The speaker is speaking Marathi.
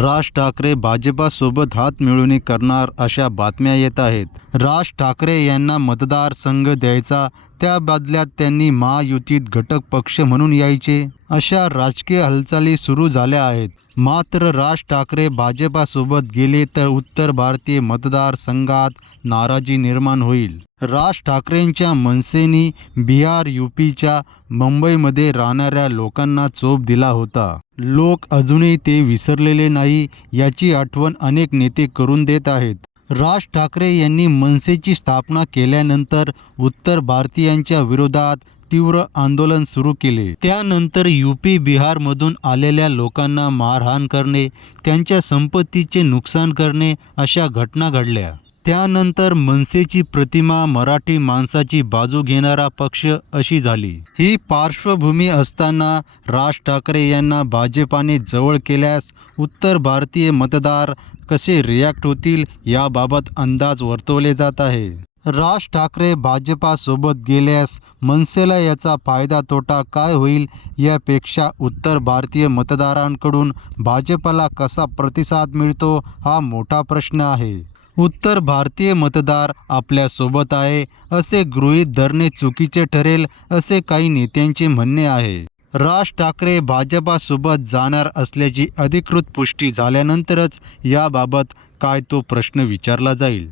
राज ठाकरे भाजपासोबत हात मिळवणी करणार अशा बातम्या येत आहेत. राज ठाकरे यांना मतदारसंघ द्यायचा त्या बदल्यात त्यांनी महायुतीत घटक पक्ष म्हणून यायचे. अशा राजकीय हालचाली सुरू झाल्या आहेत. मात्र राज ठाकरे भाजपासोबत गेले तर उत्तर भारतीय मतदारसंघात नाराजी निर्माण होईल. राज ठाकरेंच्या मनसेनी बिहार युपीच्या मुंबईमध्ये राहणाऱ्या लोकांना चोप दिला होता. लोक अजूनही ते विसरलेले नाही याची आठवण अनेक नेते करून देत आहेत. राज ठाकरे यांनी मनसेची स्थापना केल्यानंतर उत्तर भारतीयांच्या विरोधात तीव्र आंदोलन सुरू केले. त्यानंतर युपी बिहारमधून आलेल्या लोकांना मारहाण करणे त्यांच्या संपत्तीचे नुकसान करणे अशा घटना घडल्या. त्यानंतर मनसेची प्रतिमा मराठी माणसाची बाजू घेणारा पक्ष अशी झाली. ही पार्श्वभूमी असताना राज ठाकरे यांना भाजपाने जवळ केल्यास उत्तर भारतीय मतदार कसे रिॲक्ट होतील याबाबत अंदाज वर्तवले जात आहे. राज ठाकरे भाजपासोबत गेल्यास मनसेला याचा फायदा तोटा काय होईल यापेक्षा उत्तर भारतीय मतदारांकडून भाजपला कसा प्रतिसाद मिळतो हा मोठा प्रश्न आहे. उत्तर भारतीय मतदार आपल्यासोबत आहे असे गृहीत धरणे चुकीचे ठरेल असे काही नेत्यांचे म्हणणे आहे. राज ठाकरे भाजपासोबत जाणार असल्याची अधिकृत पुष्टी झाल्यानंतरच याबाबत काय तो प्रश्न विचारला जाईल.